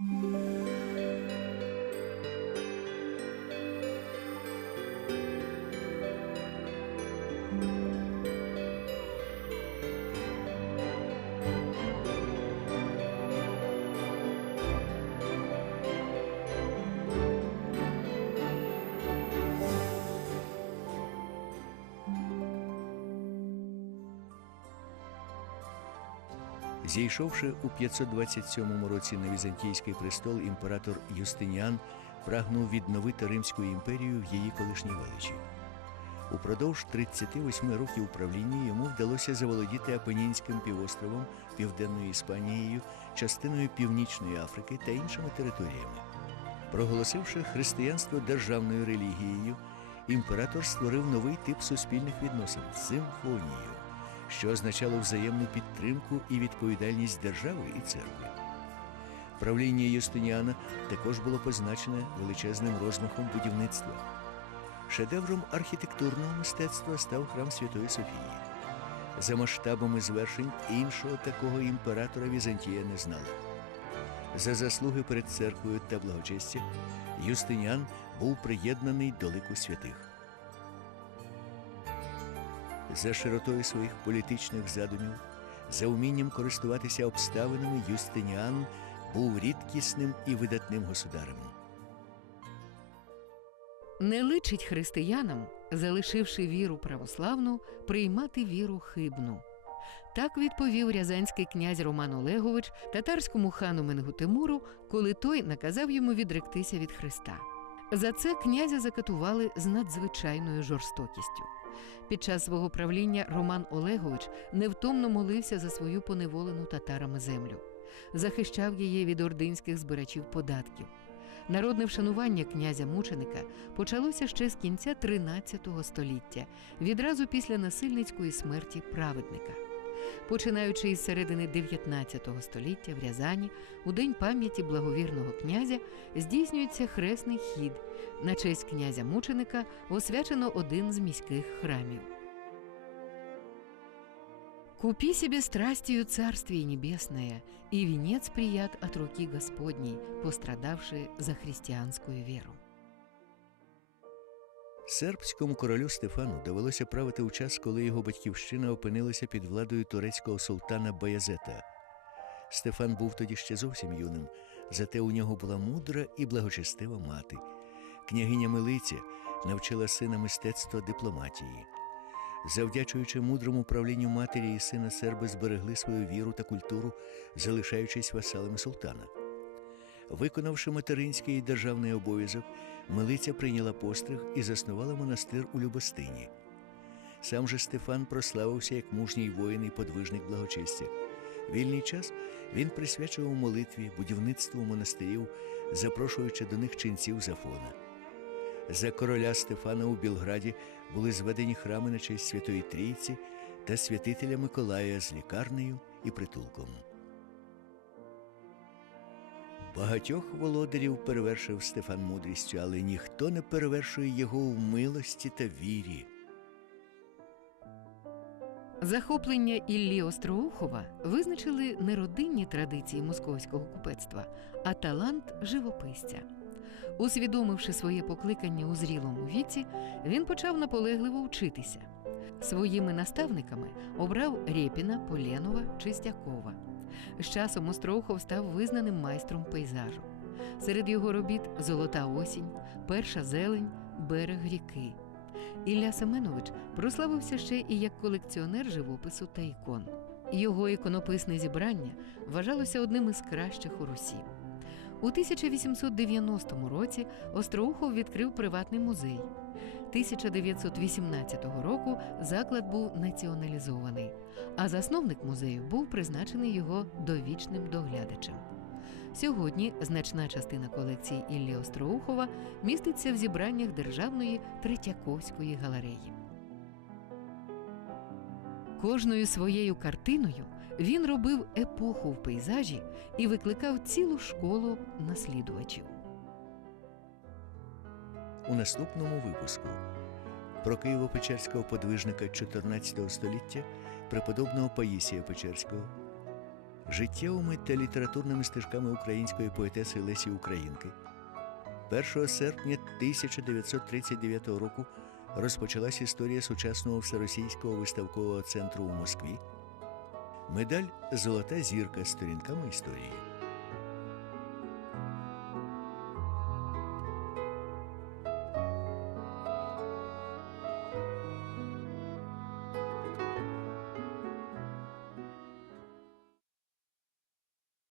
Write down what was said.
Música Зійшовши у 527 році на візантійський престол, імператор Юстиніан прагнув відновити Римську імперію в її колишній величі. Упродовж 38 років управління йому вдалося заволодіти Апенінським півостровом, Південною Іспанією, частиною Північної Африки та іншими територіями. Проголосивши християнство державною релігією, імператор створив новий тип суспільних відносин симфонію, що означало взаємну підтримку і відповідальність держави і церкви. Правління Юстиніана також було позначене величезним розмахом будівництва. Шедевром архітектурного мистецтва став храм Святої Софії. За масштабами звершень іншого такого імператора Візантія не знала. За заслуги перед церквою та благочестя Юстиніан був приєднаний до лику святих. За широтою своїх політичних задумів, за вмінням користуватися обставинами, Юстиніан був рідкісним і видатним государем. Не личить християнам, залишивши віру православну, приймати віру хибну. Так відповів рязанський князь Роман Олегович татарському хану Менгу Тимуру, коли той наказав йому відректися від Христа. За це князя закатували з надзвичайною жорстокістю. Під час свого правління Роман Олегович невтомно молився за свою поневолену татарами землю, захищав її від ординських збирачів податків. Народне вшанування князя мученика почалося ще з кінця 13 століття, відразу після насильницької смерті праведника. Починаючи із середини 19 століття в Рязані, у день пам'яті благовірного князя здійснюється хресний хід. На честь князя мученика освячено один з міських храмів. Купи себе страстью Царствие Небесное и венец прият от руки Господней, пострадавший за христианскую веру. Сербському королю Стефану довелося правити у час, коли його батьківщина опинилася під владою турецького султана Баязета. Стефан був тоді ще зовсім юним, зате у нього була мудра і благочестива мати. Княгиня Милиця навчила сина мистецтва дипломатії. Завдячуючи мудрому правлінню матері і сина серби зберегли свою віру та культуру, залишаючись васалами султана. Виконавши материнський державний обов'язок, Милиця прийняла постриг і заснувала монастир у Любостині. Сам же Стефан прославився як мужній воїн і подвижник благочестя. Вільний час він присвячував молитві, будівництву монастирів, запрошуючи до них ченців Зафона. За короля Стефана у Білграді були зведені храми на честь Святої Трійці та святителя Миколая з лікарнею і притулком. Багатьох володарів перевершив Стефан мудрістю, але ніхто не перевершує його в милості та вірі. Захоплення Іллі Остроухова визначили не родинні традиції московського купецтва, а талант живописця. Усвідомивши своє покликання у зрілому віці, він почав наполегливо вчитися. Своїми наставниками обрав Рєпіна, Поленова, Чистякова. З часом Остроухов став визнаним майстром пейзажу. Серед його робіт Золота осінь, Перша зелень, берег ріки. Ілля Семенович прославився ще і як колекціонер живопису та ікон. Його іконописне зібрання вважалося одним із кращих у Русі. У 1890 році Остроухов відкрив приватний музей. 1918 року заклад був націоналізований, а засновник музею був призначений його довічним доглядачем. Сьогодні значна частина колекції Іллі Остроухова міститься в зібраннях Державної Третьяковської галереї. Кожною своєю картиною він робив епоху в пейзажі і викликав цілу школу наслідувачів. У наступному випуску про Києво-Печерського подвижника 14 століття преподобного Паїсія Печерського, життєвими та літературними стежками української поетеси Лесі Українки. 1 серпня 1939 року розпочалась історія сучасного всеросійського виставкового центру у Москві. Медаль Золота зірка з сторінками історії.